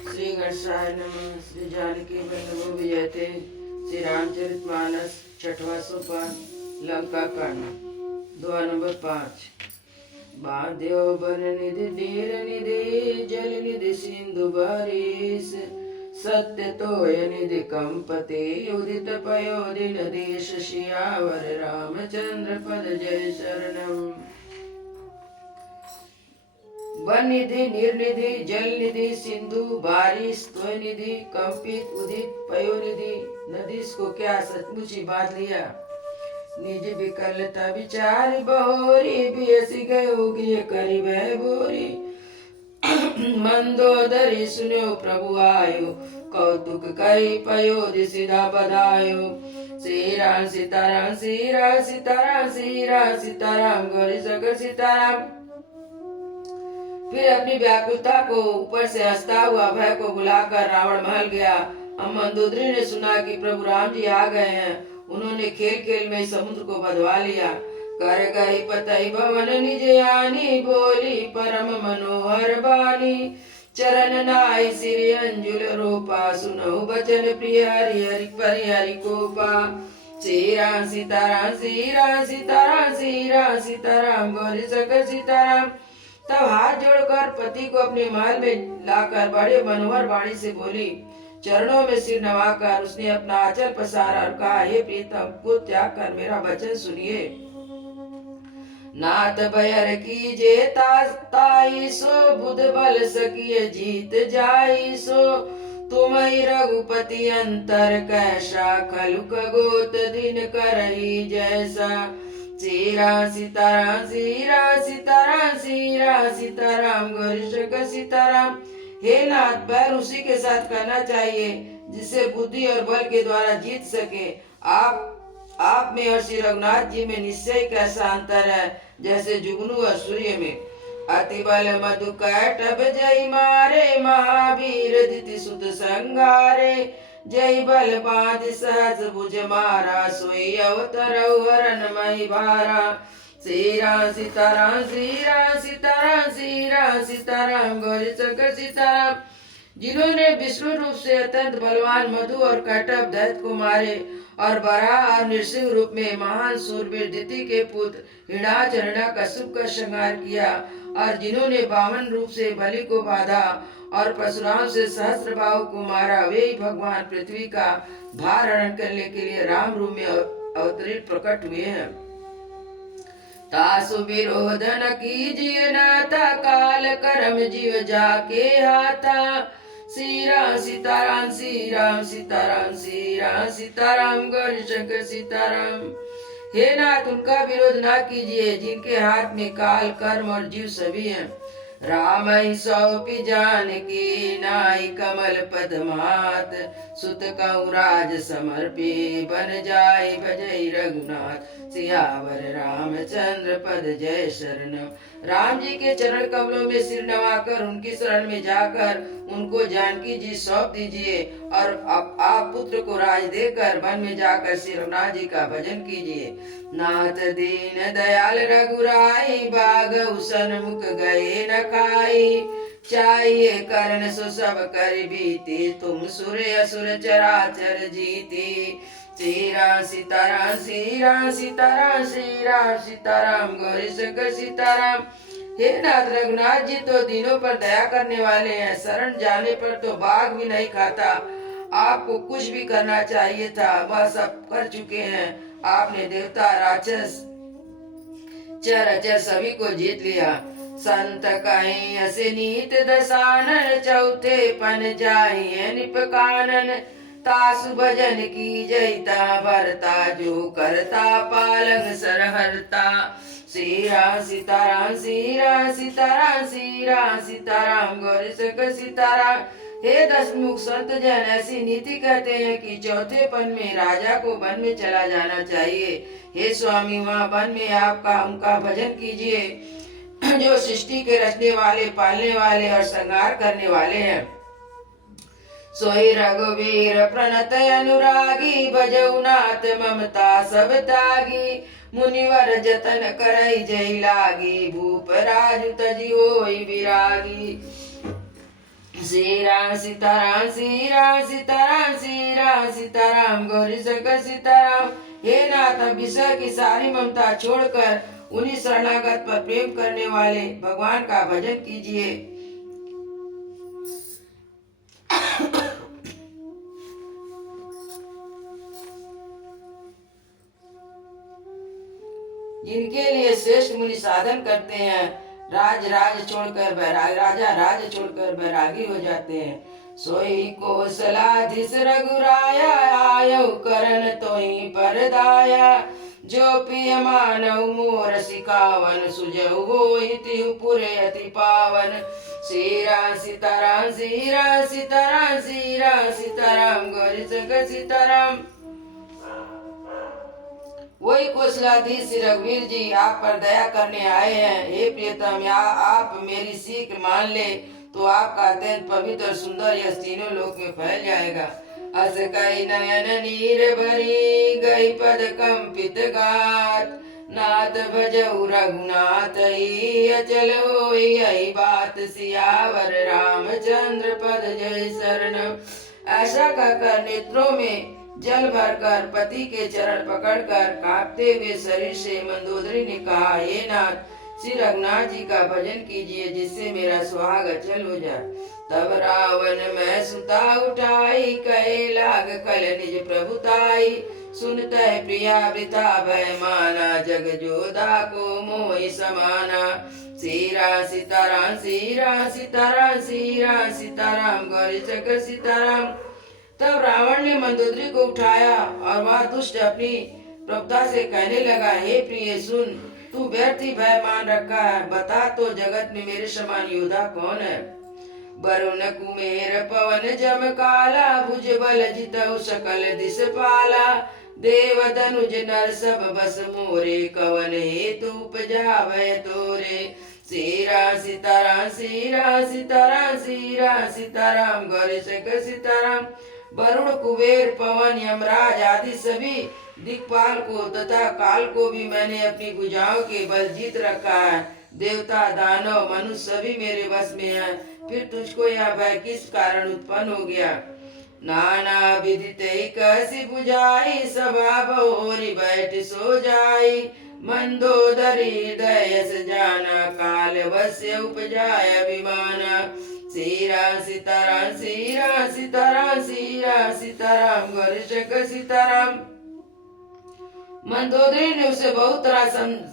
श्री गणेशाय नमः। श्री जानकी वल्लभ विजयते। श्री रामचरितमानस छठवां सोपान लंका कांड दुआ नंबर 5। बांध्यो बन निधि नीर निधि जल निधि सिंधु बारिश सत्य तोय निधि कंपते उदित पयोदिन देश शियावर रामचंद्र पद जय शरणम। वन निधि नीर निधि जल निधि सिंधु बारिश तोय निधि कंपित उदित पयोनिधि नदी को क्या सचमुच ही बांध लिया। निज विकलता विचार बहोरी बियसी गयोगी करी वह बोरी मंदोदरी सुनो प्रभु आयो कौतुक करी पयोधि सीधा बधायो। श्री राम सीताराम श्री राम सीताराम श्री राम सीताराम गौरी सकर सीताराम। फिर अपनी व्याकुलता को ऊपर से हंसता हुआ भय को बुलाकर रावण महल गया। अब मंदोदरी ने सुना कि प्रभु राम जी आ गए हैं। उन्होंने खेल खेल में समुद्र को बधवा लिया। कर गई पतई भवन निज आनी बोली परम मनोहर बानी चरण नाई सिर अंजुल रूपा सुनहु बचन प्रिय हरि हरि परि हरि कोपा। श्री राम सीताराम श्री राम सीताराम श्री राम सीताराम गौरी सकर सीताराम। तब हाथ जोड़कर पति को अपने महल में लाकर बड़े मनोहर वाणी से बोली। चरणों में सिर नवाकर उसने अपना आंचल पसारा और कहा, हे प्रीतम को त्याग कर मेरा वचन सुनिए। नाथ भयर की जेता ताई सो बुध बल सकिए जीत जाई सो तुम ही रघुपति अंतर कैसा खलुक गोत दिन करही जैसा। श्री राम सीताराम श्री राम सीताराम श्री राम सीताराम गौरी शंकर सीताराम। हे नाथ पैर उसी के साथ करना चाहिए जिससे बुद्धि और बल के द्वारा जीत सके। आप में और श्री रघुनाथ जी में निश्चय कैसा अंतर है जैसे जुगनू और सूर्य में। अति बल मधु कैटभ जय मारे महावीर दिति सुत संगारे जय बल बांध सहज भुज मारा सोई अवतर हरण मही भारा। श्री राम सीताराम श्री राम सीताराम श्री राम सीताराम गौरी शंकर सीताराम। जिन्होंने विष्णु रूप से अत्यंत बलवान मधु और कैटभ दैत्य को मारे और बराह और नृसिंह रूप में महान सूरवीर दिति के पुत्र हिरण्याकश्यप का संहार किया और जिन्होंने वामन रूप से बलि को बांधा और परशुराम से सहस्त्रबाहु को मारा, वे ही भगवान पृथ्वी का भार हरण करने के लिए राम रूप में अवतरित प्रकट हुए हैं। तासु विरोध न कीजिए नाथा काल कर्म जीव जाके हाथा। श्री राम सीताराम श्री राम सीताराम श्री राम सीताराम गौरी शंकर सीताराम। हे नाथ उनका विरोध ना कीजिए जिनके हाथ में काल कर्म और जीव सभी हैं। राम ही सौंपी जानकी नाई कमल पद्मात सुत कहूँ राज समर्पी बन जाय भजई रघुनाथ सियावर रामचंद्र पद जय शरणम। राम जी के चरण कमलों में सिर नवाकर उनकी शरण में जाकर उनको जानकी जी सौंप दीजिए और आप पुत्र को राज देकर वन में जाकर श्री रघुनाथ जी का भजन कीजिए। नाथ दीन दयाल रघुराई बाग उसन मुख गए न खाई चाहिए करण सो सब कर बीती तुम सुर असुर चराचर जीती। श्री राम सीताराम श्री राम सीताराम श्री राम सीताराम गौरी शंकर सीताराम। हे नाथ रघुनाथ जी तो दिनों पर दया करने वाले हैं। शरण जाने पर तो बाघ भी नहीं खाता। आपको कुछ भी करना चाहिए था, वह सब कर चुके हैं। आपने देवता राक्षस चर सभी को जीत लिया। संत कहीं असे नीत दसानन चौथे पन जाइए निपकानन तासु भजन की जयता भरता जो करता पालंग सरहरता। श्री राम सीताराम श्री राम सीताराम श्री राम सीताराम गौरी शंकर सीताराम। हे दशमुख संत जन ऐसी नीति कहते हैं कि चौथे पन में राजा को वन में चला जाना चाहिए। हे स्वामी वहाँ वन में आपका उनका भजन कीजिए जो सृष्टि के रचने वाले पालने वाले और संहार करने वाले हैं। सोई रघुवीर प्रणत अनुरागी भजऊ नाथ ममता सब त्यागी मुनिवर जतन करई जय लागी भूप राजु तजी होई विरागी। श्री राम सीताराम श्री राम सीताराम श्री राम सीताराम गौरी शंकर सीताराम। हे नाथ, विषय की सारी ममता छोड़कर उन्हीं शरणागत पर प्रेम करने वाले भगवान का भजन कीजिए। जिनके लिए श्रेष्ठ मुनि साधन करते हैं, राजा राज छोड़कर बैरागी हो जाते हैं। सोई कौशलाधीश रघुराया, आयु करण तोहि परदाया। जो प्रिय मानव मोर सिकावन, सुजहु होई तिहु पुरे अति पावन। श्री राम सीताराम श्री राम सीताराम श्री राम सीताराम गौरी शंकर सीताराम। वही कौशलाधीश रघुवीर जी आप पर दया करने आए हैं। हे प्रियतम, या आप मेरी सीख मान ले तो आपका अत्यंत पवित्र और सुंदर यश तीनों लोक में फैल जाएगा। अस कई नयन नीर भरी, गई पद कंपित गात। नाथ भजऊ रघुनाथ ही, अचल होई यही बात। सियावर रामचंद्र पद जय शरण। ऐसा कहकर नेत्रों में जल भरकर पति के चरण पकड़कर कांपते हुए शरीर से मंदोदरी ने कहा, हे नाथ, श्री रघुनाथ जी का भजन कीजिए जिससे मेरा सुहाग अचल हो जाए। तब रावण मैं सुता उठाई, कहे लाग कल निज प्रभुताई। सुनते प्रिया वृथा भय माना, जग जोधा को मोहि समाना। श्री राम सीताराम श्री राम सीताराम श्री राम सीताराम गौरी शंकर सीताराम। तब रावण ने मंदोदरी को उठाया और वह दुष्ट अपनी प्रभुता से कहने लगा, हे प्रिय सुन, तू व्यर्थ ही भय मान रखा है। बता तो जगत में मेरे समान योद्धा कौन है। वरुण कुमेर पवन जम काला, भुज बल जितऊ सकल दिस पाला। देव धनुज नर सब बस मोरे, कवन हेतु उपजावे तोरे। श्री राम सीताराम श्री राम सीताराम श्री राम सीताराम गौरी शंकर सीताराम। वरुण कुबेर पवन यमराज आदि सभी दिक्पाल को तथा काल को भी मैंने अपनी भुजाओं के बल जीत रखा है। देवता दानव मनुष्य सभी मेरे वश में है। फिर तुझको यह भय किस कारण उत्पन्न हो गया। नाना विदित कैसी बुझाई, सभा भोरी बैठ सो जाई। मंदोदरी हृदय से जाना, काल वश्य उपजाय अभिमाना। श्री राम सीताराम श्री राम सीताराम श्री राम सीताराम गौरी शंकर सीताराम। मंदोदरी ने उसे बहुत तरह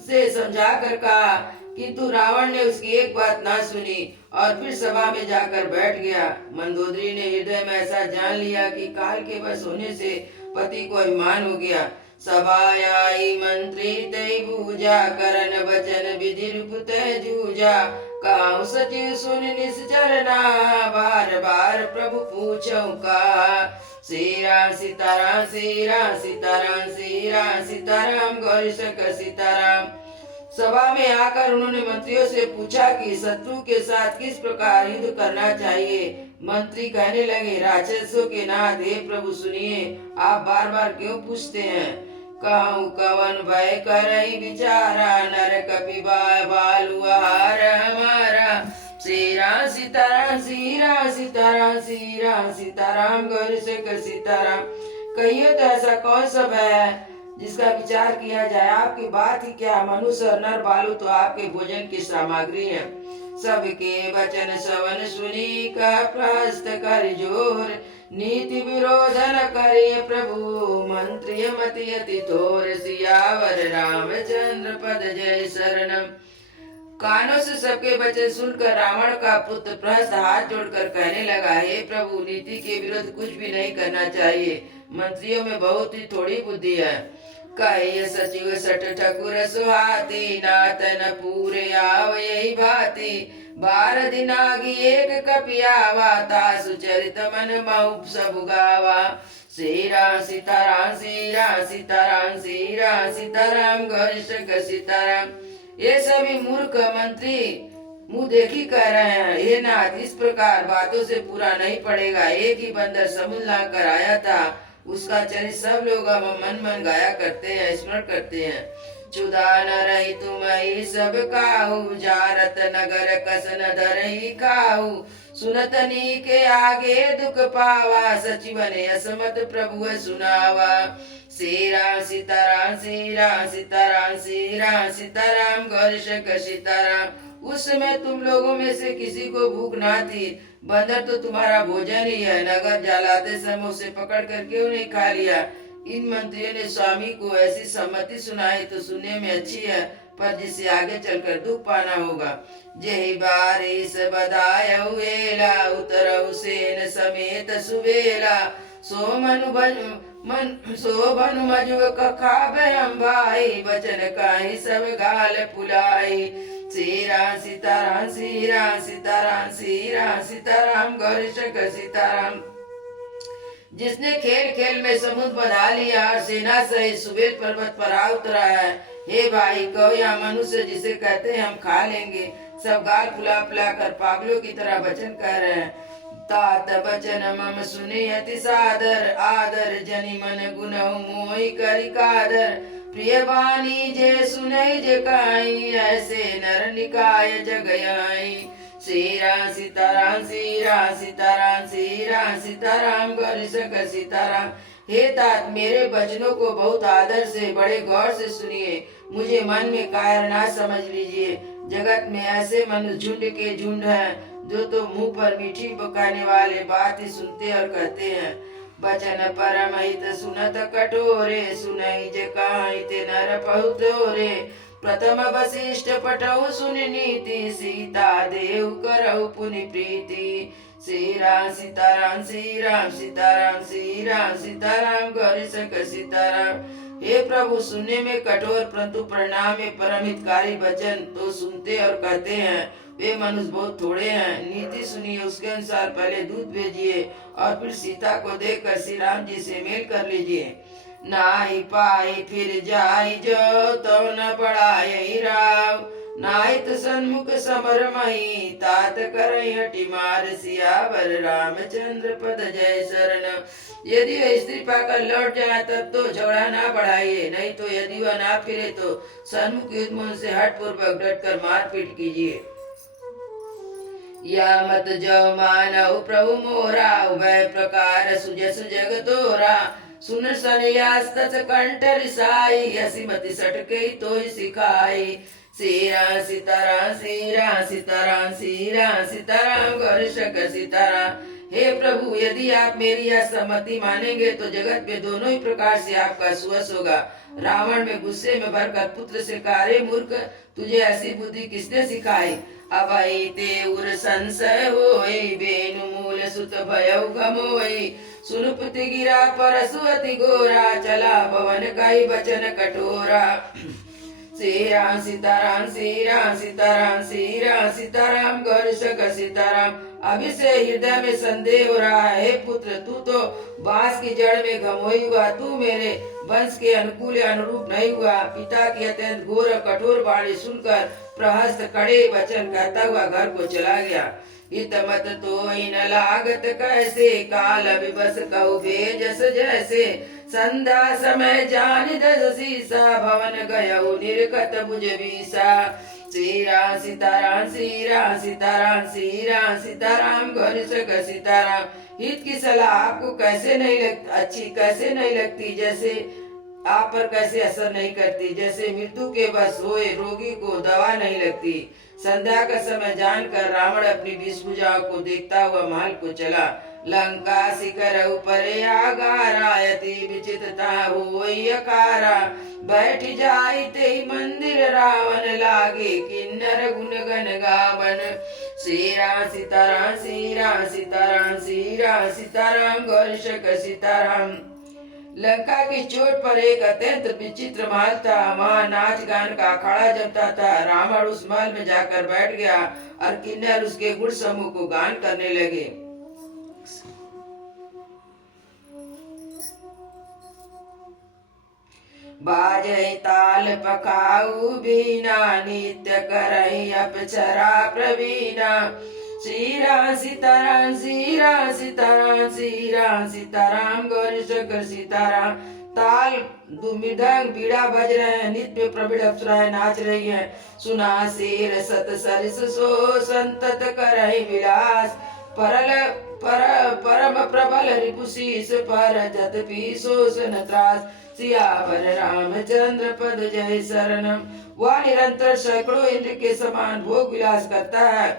से समझा कर कहा, किंतु रावण ने उसकी एक बात ना सुनी और फिर सभा में जाकर बैठ गया। मंदोदरी ने हृदय में ऐसा जान लिया कि काल के बस होने से पति को अभिमान हो गया। सभायाई मंत्री तय बूझा, करन वचन विधि रूप तय जूझा। काहु सचिव सुन निश्चरना, बार बार प्रभु पूछऊ का। श्री राम सीताराम श्री राम सीताराम श्री राम सीताराम गौरी शंकर सीताराम। सभा में आकर उन्होंने मंत्रियों से पूछा कि शत्रु के साथ किस प्रकार युद्ध करना चाहिए। मंत्री कहने लगे, राक्षसों के नाथ, हे प्रभु सुनिए, आप बार बार क्यों पूछते हैं। कहूँ कवन भय करई विचारा, नर कपि बालु आहार हमारा। श्री राम सीताराम श्री राम सीताराम श्री राम सीताराम गौरी शंकर सीताराम। कहिए तो ऐसा कौन सा भय है जिसका विचार किया जाए। आपकी बात ही क्या, मनुष्य और नर बालू तो आपके भोजन की सामग्री है। सबके वचन श्रवण सुनी, का प्रहस्त कर जोर। नीति विरोध न करे प्रभु, मंत्री मति अति थोर। सियावर रामचंद्र पद जय शरणम। कानों से सबके वचन सुनकर रावण का पुत्र प्रहस्त हाथ जोड़कर कहने लगा, हे प्रभु, नीति के विरुद्ध कुछ भी नहीं करना चाहिए। मंत्रियों में बहुत ही थोड़ी बुद्धि है। कहिए सचिव सठ ठकुर सुहाती, नाथ न पूरे आव यही भांति। 12 दिन आगी एक कपियावा, सुचरित मन महु सब गावा। श्री राम सीताराम श्री राम सीताराम श्री राम सीताराम गौरी शंकर सीताराम। ये सभी मूर्ख मंत्री मुंह देखी कह रहे हैं, हे नाथ, इस प्रकार बातों से पूरा नहीं पड़ेगा। एक ही बंदर समुद्र ला कर आया था, उसका चरित्र सब लोग अब मन मन गाया करते हैं, स्मरण करते हैं। क्षुधा न रही तुम्हारी सब काहू, जारत नगर कस न धरही खाऊ। सुनतनी के आगे दुख पावा, सचिवन असमत प्रभु सुनावा। श्री राम सीताराम श्री राम सीताराम श्री राम सीताराम गौरी शंकर सीताराम। उस समय तुम लोगों में से किसी को भूख ना थी, बंदर तो तुम्हारा भोजन ही है। नगर जलाते समय उसे पकड़ कर क्यों नहीं खा लिया। इन मंत्रियों ने स्वामी को ऐसी सम्मति सुनाई तो सुनने में अच्छी है, पर जिसे आगे चलकर दुख पाना होगा। जय बारिश बदाय वेला, उतर सेन समेत सुबेला। सो भनु मजु खाबे भाई, बचन काहि सब गाल पुलाई। श्री राम सीताराम श्री राम सीताराम श्री राम सीताराम गौरी शंकर सीताराम। जिसने खेल खेल में समुद्र बना लिया और सेना सहित सुबेल पर्वत पर आ उतरा है। हे भाई, कहो या मनुष्य जिसे कहते हैं हम खा लेंगे, सब गाल फुला फुला कर पागलों की तरह वचन कह रहे हैं। तात बचन मम सुने अति सादर, आदर जनि मन गुनहु मोहि करि कादर। प्रिय वाणी जे सुनहि जे काई, ऐसे नर निकाय जग आई। श्री राम सीताराम श्री राम सीताराम श्री राम सीताराम गौरी शंकर सीताराम। हे तात, मेरे वचनों को बहुत आदर से बड़े गौर से सुनिए, मुझे मन में कायर ना समझ लीजिए। जगत में ऐसे मनुष्य झुंड के झुंड हैं, जो तो मुंह पर मीठी पकाने वाले बात ही सुनते और कहते हैं। बचन परम हित सुनत कठोरे, सुनहि जे काहि ते नर पहुतोरे। प्रथम वशिष्ठ पठौ सुन नीति, सीता देव करौ पुनि प्रीति। श्री राम सीताराम श्री राम सीताराम श्री राम सीताराम गौरी शंकर सीताराम। हे प्रभु, सुनने में कठोर परंतु परिणाम में परम हितकारी वचन तो सुनते और कहते हैं, वे मनुष्य बहुत थोड़े हैं। नीति सुनिए, उसके अनुसार पहले दूध भेजिए और फिर सीता को देखकर श्री राम जी से मेल कर लीजिए। नाहि पाई फिर जाई जो, तो न पड़ाई राव। नाहित सन्मुख समर मही, तात करई हटि मार। सियावर रामचंद्र पद जय शरण। यदि वह स्त्री पाकर लौट जाए तब तो झगड़ा ना बढ़ाइए, नहीं तो यदि वह ना फिरे तो सन्मुख युद्ध में उनसे हठ पूर्वक डटकर मारपीट कीजिए। या मत जो मानव प्रभु मोरा, उभय प्रकार सुजस जग तोरा। सुन सन्यास कंठ रिसाई, हसी मति सटके तो ही सिखाई। श्री राम सीताराम श्री राम सीताराम श्री राम सीताराम गौरी शंकर सीताराम। हे प्रभु, यदि आप मेरी यह सम्मति मानेंगे तो जगत में दोनों ही प्रकार से आपका सुवस होगा। रावण में गुस्से में भरकर पुत्र से कहा, मूर्ख, तुझे ऐसी बुद्धि किसने सिखाई। अभय ते उर संशय होई, बेनु मूल सुत भयउ गमोई। सुन पुति गिरा परसु अति गोरा, चला भवन काई बचन कठोरा। श्री राम सीताराम श्री राम सीताराम श्री राम सीताराम गौरी शंकर सीताराम। अभी से हृदय में संदेह हो रहा है, हे पुत्र, तू तो बांस की जड़ में गमोई हुआ, तू मेरे वंश के अनुकूल अनुरूप नहीं हुआ। पिता की अत्यंत घोर और कठोर वाणी सुनकर प्रहस्त कड़े वचन कहता हुआ घर को चला गया। हित मत तो न लागत कैसे, काल विबस कहु भेजस जैसे। संध्या समय जान दस सीसा, भवन गयउ निर्कत बुझ बीसा। श्री राम सीताराम श्री राम सीताराम श्री राम सीताराम गौरी शंकर सीताराम। हित की सलाह आपको कैसे नहीं लगती, अच्छी कैसे नहीं लगती, जैसे आप पर कैसे असर नहीं करती, जैसे मृत्यु के बस होए रोगी को दवा नहीं लगती। संध्या का समय जानकर रावण अपनी वेशभूषा को देखता हुआ महल को चला। लंका शिखर ऊपर आगारायति, विचित्रता होई अकारा। बैठ जाई ते मंदिर रावण, लागे किन्नर गुण गण गावन। श्री राम सीताराम श्री राम सीताराम श्री राम सीताराम गौरी शंकर सीताराम। लंका की चोट पर एक अत्यंत विचित्र महल था। वहाँ नाच गान का अखाड़ा जमता था। रावण उस महल में जाकर बैठ गया और किन्नर उसके गुण समूह को गान करने लगे। बाजै ताल पखाऊ बीना, नित्य करई अपचरा प्रवीणा। श्री राम सीताराम श्री राम सीताराम श्री राम सीताराम गौरी शंकर सीताराम। ताल मृदंग बीड़ा बज रहे हैं, नित्य में प्रवीण अप्सराएं नाच रही हैं। सुना शेर सत सरिस सो संतत करहि विलास, परम प्रबल रिपुशीस पर जत पीसोस न त्रास, सियावर रामचंद्र पद जय शरणम। वह निरंतर सैकड़ों इंद्र के समान भोग विलास करता है।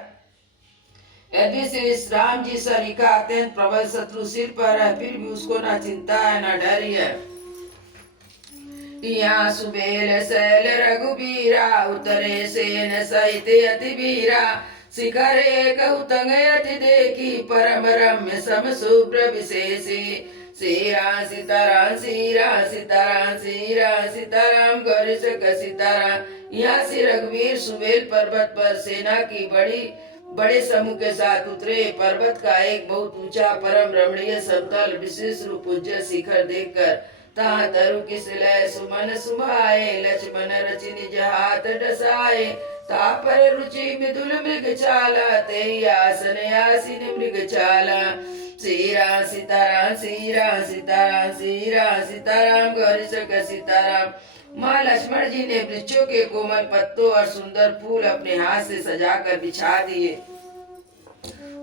यदि श्री राम जी सरीखा अत्यंत प्रबल शत्रु सिर पर है, फिर भी उसको न चिंता है न डर है। यहाँ सुबेल शैल रघुबीरा, उतरे सेन सहित अति वीरा, शिखर एक उतंग अति देखी, परम रम्य सम शुभ्र विशेषी। श्रीराम सीताराम श्रीराम सीताराम श्रीराम सीताराम गौरी सीताराम। यहाँ श्री रघुवीर सुबेल पर्वत पर सेना की बड़े समूह के साथ उतरे। पर्वत का एक बहुत ऊंचा परम रमणीय समतल विशेष रूप पूज्य शिखर देखकर ता तरु किसलय सुमन सुभाए, लक्ष्मण रचि निज हाथ डसाए, ता पर रुचि मिदुल मृग चाला, ते आसन आसीन मृग चाला। श्रीराम सीताराम श्रीराम सीताराम श्रीराम सीताराम गौरी सीताराम। माँ लक्ष्मण जी ने वृक्षों के कोमल पत्तों और सुंदर फूल अपने हाथ से सजाकर बिछा दिए।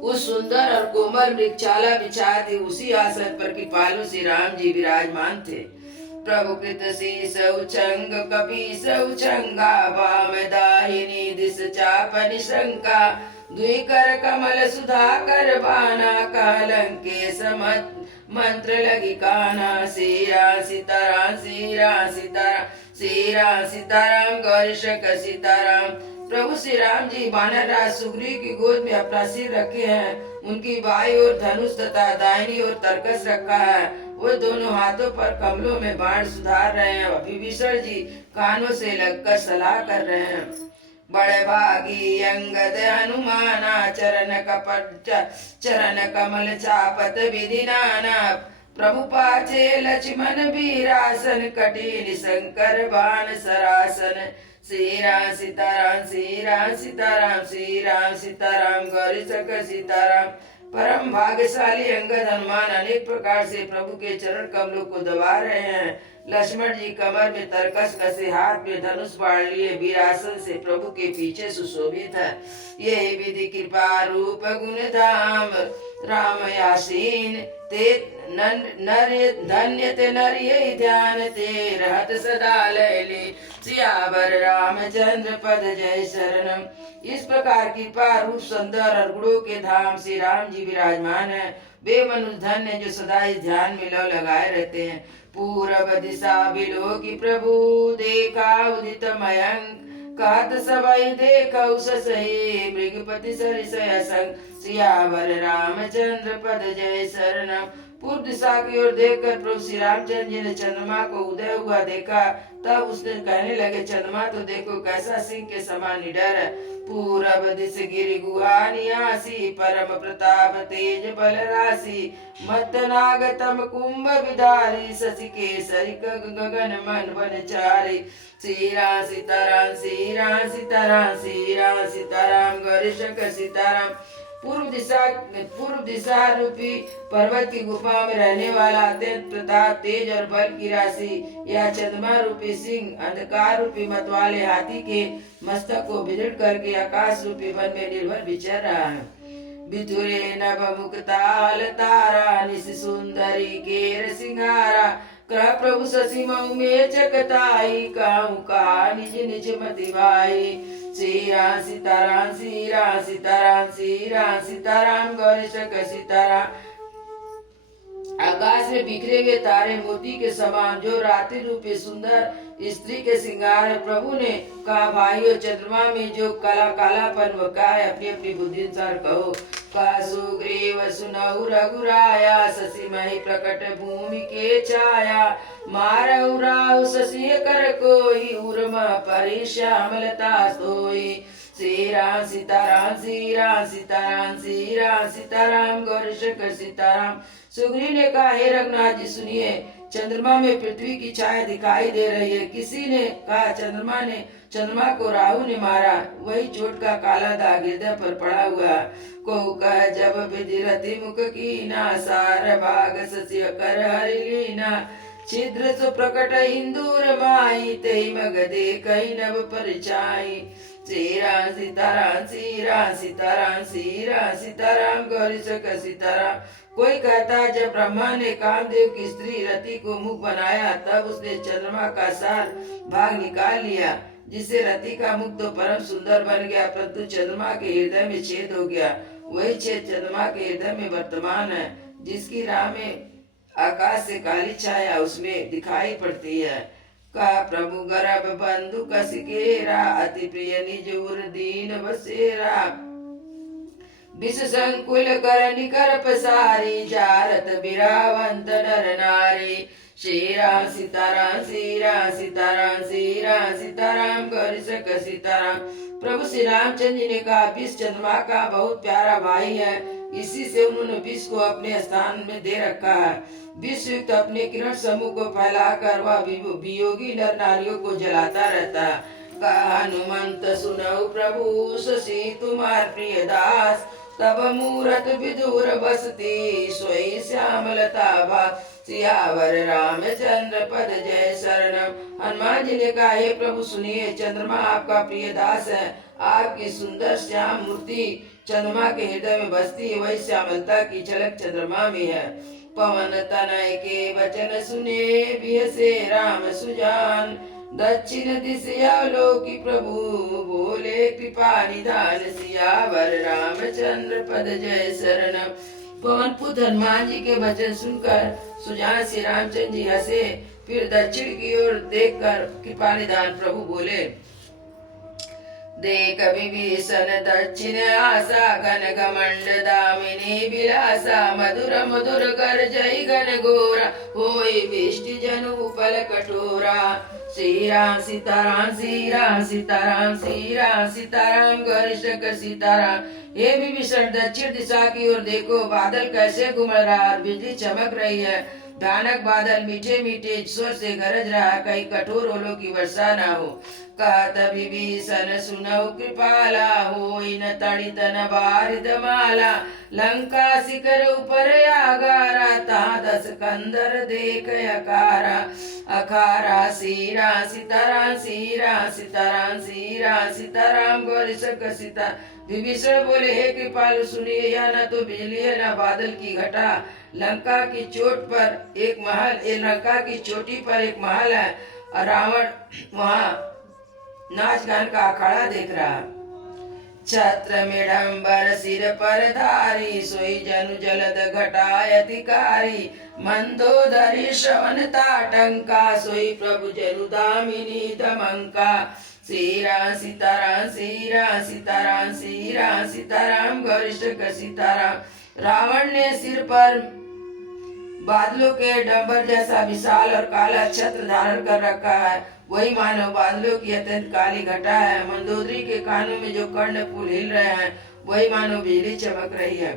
उस सुंदर और कोमल वृक्षाला बिछा दी, उसी आसन पर कृपालु श्री राम जी विराजमान थे। प्रभु कृत शीस उचंग कपीस उचंगा, वाम दाहिनी दिस चाप निशंका, द्विकर कमल सुधाकर बाना, कलंके समत मंत्र लगी काना। श्रीराम सीताराम श्रीराम सीताराम श्रीराम सीताराम गौरी सीताराम। प्रभु श्री राम जी वानर राज सुग्रीव की गोद में अपना सिर रखे हैं। उनकी बाई ओर धनुष तथा दाहिनी ओर तरकस रखा है। वो दोनों हाथों पर कमलों में बाण सुधार रहे हैं। विभीषण जी कानों से लगकर सलाह कर रहे हैं। बड़े भागी अंगद हनुमाना, चरण कमल चापत विधि नाना, प्रभु पाचे लक्ष्मण वीरासन, कटिन शंकर बाण सरासन। श्रीराम सीताराम श्रीराम सीताराम श्रीराम सीताराम गौरी सीताराम। परम भाग्यशाली अंगद हनुमान अनेक प्रकार से प्रभु के चरण कमलों को दबा रहे हैं। लक्ष्मण जी कमर में तरकस कसे, हाथ में धनुष बाण लिए वीरासन से प्रभु के पीछे सुशोभित है। ये विधि कृपा रूप गुण धाम, राम यासीन ते धन्य ते नर ये ध्यान ते, रहत सदा लैली, सियावर रामचंद्र पद जय शरणम। इस प्रकार कृपा रूप सुंदर और गुणों के धाम श्री राम जी विराजमान है। वे मनुष्य धन्य जो सदा इस ध्यान में लव लगाए रहते हैं। पूरब दिशा बिलो की प्रभु, देखा उदित मयंक, कहत सबई देखा सही, मृगपति सरिसय संग, सियावर रामचंद्र पद जय शरणम। पूर्व दिशा की ओर देखकर प्रभु श्री रामचंद्र जी ने चंद्रमा को उदय हुआ देखा। तब उसने कहने लगे, चंद्रमा तो देखो कैसा सिंह के समान निडर है। पूरब दिश गिरि गुहा नियासी, परम प्रताप तेज बल राशि, मत्तनागतम कुंभ विधारी, शशि केसरी गगन मन वनचारी। श्रीराम सीताराम श्रीराम सीताराम श्रीराम सीताराम गौरी सीताराम। पूर्व दिशा रूपी पर्वत की गुफा में रहने वाला अत्यंत प्रताप तेज और बल की राशि, यह चंद्रमा रूपी सिंह अंधकार रूपी मत वाले हाथी के मस्तक को विदृढ़ करके आकाश रूपी वन में निर्भर विचर रहा है। बिधुरे नभ मुक्ताल तारा, निश सुंदरी केर सिंगारा, कह प्रभु शशि मऊ में चकताई, कहूँ कहा निज निज मति भाई। श्रीराम सीताराम श्रीराम सीताराम श्रीराम सीताराम गौरी सीताराम। आकाश में बिखरे हुए तारे मोती के समान जो रात्रि रूपी सुंदर स्त्री के श्रृंगार है। प्रभु ने कहा, भाइयों चंद्रमा में जो कालापन वका है, अपनी अपनी बुद्धि अनुसार कहो। कहा सुग्रीव सुनहु रघुराया, शशि मही प्रकट भूमि के छाया, मारहु राहु शशि कर कोई, उर्म परिश्यामलता सोई। श्रीराम सीताराम श्रीराम सीताराम श्रीराम सीताराम गौरी सीताराम। सुग्रीव ने कहा, हे रघुनाथ जी सुनिए, चंद्रमा में पृथ्वी की छाया दिखाई दे रही है। किसी ने कहा चंद्रमा को राहु ने मारा, वही चोट का काला दाग हृदय पर पड़ा हुआ। को कह जब विधि रति मुख कीना, सार भाग शशि कर हरि लीना, छिद्र सो प्रकट इंदूर माई तेई मग देखई नभ परिचाई। श्री राम सीताराम श्री राम सीताराम श्री राम सीताराम गौरी सक सीताराम। कोई कहता है जब ब्रह्मा ने कामदेव की स्त्री रति को मुख बनाया तब उसने चंद्रमा का सार भाग निकाल लिया, जिससे रति का मुख तो परम सुंदर बन गया, परंतु चंद्रमा के हृदय में छेद हो गया। वही छेद चंद्रमा के हृदय में वर्तमान है, जिसकी राह में आकाश से काली छाया उसमें दिखाई पड़ती है। का प्रभु गर्भ बंधु कसिकेरा, अति प्रिय निज उर दीन बसेरा। विष संकुल कर निकर पसारी, जारत बिरावंत नर नारी। श्री राम सीताराम श्री राम सीताराम श्री राम सीताराम गौरी सक सीताराम। प्रभु श्री रामचंद्र जी ने कहा विष चंद्रमा का बहुत प्यारा भाई है, इसी से उन्होंने विष को अपने स्थान में दे रखा है। विष युक्त अपने किरण समूह को फैलाकर वह वियोगी नर नारियों को जलाता रहता है। कहा हनुमंत सुनऊ प्रभु शशि तुम्हार प्रिय दास, तब मूरत विदुर बसती सोई श्यामलता भास। सियावर रामचंद्र पद जय शरणम। हनुमान जी ने कहा हे प्रभु सुनिए, चंद्रमा आपका प्रिय दास है, आपकी सुंदर श्याम मूर्ति चंद्रमा के हृदय में बसती है, वही श्यामलता की झलक चंद्रमा में है। पवन तनय के वचन सुने बिहसे राम सुजान, दक्षिण दिशा लोकी प्रभु बोले कृपा निधान। सियावर रामचंद्र पद जय शरणम। पवन पुत्र हनुमान जी के वचन सुनकर सुजान श्री रामचंद्र जी हंसे, फिर दक्षिण की ओर देखकर कृपा निधान प्रभु बोले। देख विभीषण दक्षिण आशा, घन घमंड दामिनी बिलासा। मधुर मधुर कर जय घन घोरा, होई विष्टि जनु उपल कठोरा। श्री राम सीताराम श्री राम सीताराम श्री राम सीताराम गौरी शंकर सीताराम। हे विभीषण दक्षिण दिशा की ओर देखो, बादल कैसे घूम रहा है, बिजली चमक रही है। भयानक बादल मीठे मीठे स्वर से गरज रहा, कहीं कठोर ओलों की वर्षा न हो। कहत विभीषण सुनऊ कृपाला, होई न तड़ित न बारिद माला। लंका शिखर ऊपर आगारा, ता दस कंदर देख अकारा। अखारा श्री राम सीताराम श्री राम सीताराम श्री राम सीताराम गौरी शंकर सीता। विभीषण बोले हे कृपालु सुनिए, यह न तो बिजली है न बादल की घटा। लंका की चोट पर एक महल, लंका की चोटी पर एक महल है और रावण वहाँ नाच गान का अखाड़ा देख रहा। छत्र मेढ़ंबर सिर पर धारी, सोई जनु जलद घटायतिकारी। मंदोदरी श्रवण ताटंका, सोई प्रभु जनु दामिनी दमंका। श्री राम सीताराम श्री राम सीताराम श्री राम सीताराम गौरी शंकर सीताराम। रावण ने सिर पर बादलों के डंबर जैसा विशाल और काला छत्र धारण कर रखा है, वही मानव बादलों की अत्यंत काली घटा है। मंदोदरी के कानों में जो कर्ण फूल हिल रहे हैं, वही मानो बिजली चमक रही है।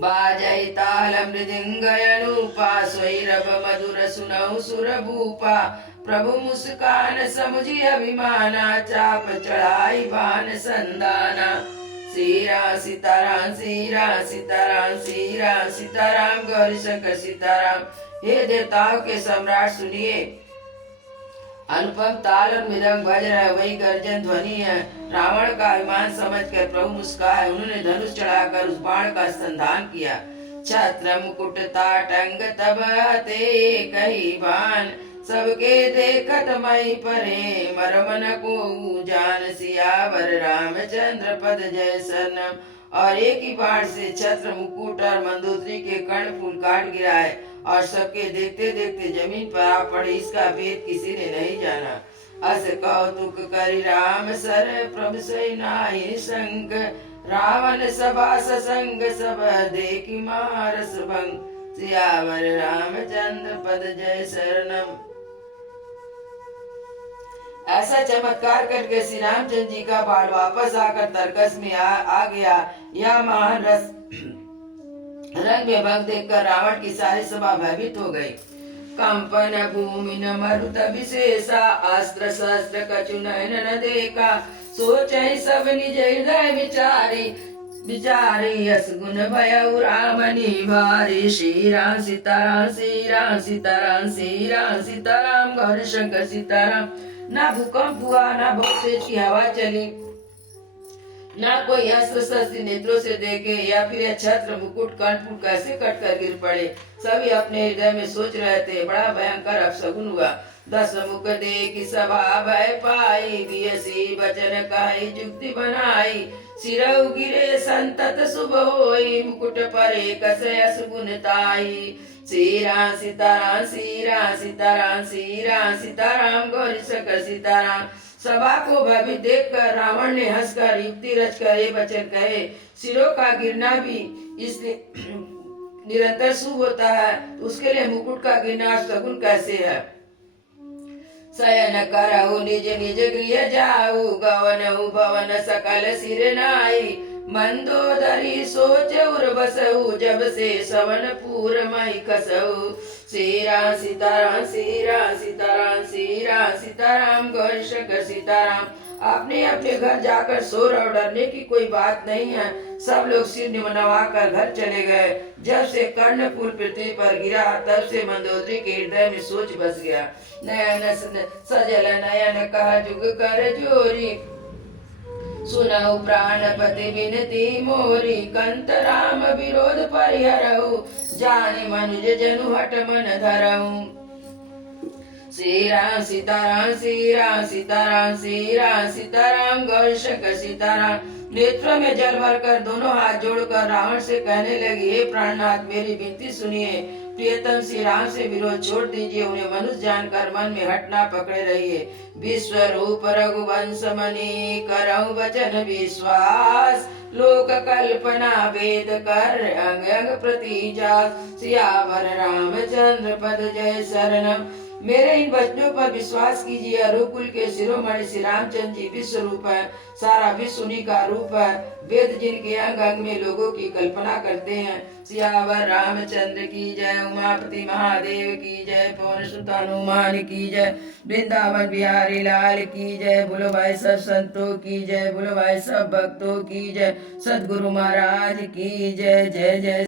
बाजै ताल मृदंग अनूपा, सोई रब मधुर सुनऊ सुर भूपा। प्रभु मुस्कान समुझी अभिमाना, चाप चढ़ाई बान संदाना। श्री राम सीताराम श्री राम सीताराम श्री राम सीताराम गौरी शंकर सीताराम। हे देवताओं के सम्राट सुनिए, अनुपम ताल और मृदंग बज रहा है, वही गर्जन ध्वनि है। रावण का अभिमान समझकर प्रभु मुस्काए, उन्होंने धनुष चढ़ाकर उस बाण का संधान किया। छत्र मुकुट ताटंग तब ते कही बाण, सबके देखत मई परे मरमन को जान। सियावर रामचंद्र पद जय शरणम। और एक ही बाण से छत्र मुकुट और मंदोदरी के कर्ण फूल काट गिराए और सबके देखते देखते जमीन पर आ पड़े। इसका भेद किसी ने नहीं जाना। अस कौतुक करि राम सर, प्रभु सै नाहि संग। रावण सभा ससंग, सब देखि मारस भंग। सियावर रामचंद्र पद जय शरणम। ऐसा चमत्कार करके श्री रामचंद्र जी का बाण वापस आकर तरकस में आ गया। यह महान रस रंग में भंग देखकर रावण की सारी सभा भयभीत हो गई। कंपन भूमि न मरुत विशेषा, अस्त्र शस्त्र कछु नयन न देखा। सोचहि सब निज हृदय विचारी, बिचारी यस गुण भयउ राम निवारी। श्री राम सीताराम श्री राम सीताराम श्री राम सीताराम गौरी शंकर सीताराम। ना भूकंप हुआ, ना बहुत तेज की हवा चली, ना कोई अस्त्र शस्त्र नेत्रों से देखे या फिर यह छत्र मुकुट कर्णपुर कैसे कट कर गिर पड़े। सभी अपने हृदय में सोच रहे थे, बड़ा भयंकर अपशगुन हुआ। 10 मुख देखि सभा भय पाई, बियसी बचन कहि जुक्ति बनाई। सिरहु गिरे संतत शुभ होई, मुकुट परे कसय असगुन ताई। श्री राम सीताराम श्री राम सीताराम श्री राम सीताराम गौरी शंकर सीताराम। सभा को भयभीत देखकर रावण ने हंसकर युक्ति रचकर ये वचन कहे, सिरों का गिरना भी इसलिए निरंतर शुभ होता है, तो उसके लिए मुकुट का गिरना शगुन कैसे है। शयन करहु निज निज गृह जाऊ, गवनहु भवन सकल सिर नाई। मंदोदरी सोच उर बसहु, जब से सवन पूर मई कसहु। श्री राम सीताराम श्री राम सीताराम श्री राम सीताराम गौरी शंकर सीताराम। अपने अपने घर जाकर शोर और डरने की कोई बात नहीं है। सब लोग सिर निमनवा कर घर चले गए। जब से कर्णपुर पृथ्वी पर गिरा, तब से मंदोदरी के हृदय में सोच बस गया। नयन सजल नयन कहा जुग कर जोरी, सुनहु प्राणपति विनती मोरी। कंत राम विरोध परिहरहु, जानि मनुज जनु हठ मन धरहु। श्री राम सीताराम श्री राम सीताराम श्री राम सीताराम गौरी शंकर सीताराम। नेत्रों में जल भरकर दोनों हाथ जोड़कर रावण से कहने लगी, हे प्राणनाथ मेरी विनती सुनिए। प्रियतम श्री राम से विरोध छोड़ दीजिए, उन्हें मनुष्य जानकर मन में हट ना पकड़े रहिए। विश्व रूप रघुवंश मणि करहु वचन विश्वास, लोक कल्पना वेद कर अंग अंग प्रतिजास। सियावर रामचंद्र पद जय शरणम। मेरे इन वचनों पर विश्वास कीजिए। रघुकुल के शिरोमणि श्री रामचंद्र जी विश्व रूप है, सारा विश्व उन्हीं का रूप है। वेद जिनके अंग अंग में लोगों की कल्पना करते हैं। सियावर रामचंद्र की जय, उमापति महादेव की जय, पवन सुत हनुमान की जय, वृंदावन बिहारी लाल की जय। बोलो भाई सब संतों की जय, बोलो भाई सब भक्तों की जय, सदगुरु महाराज की जय। जय जय।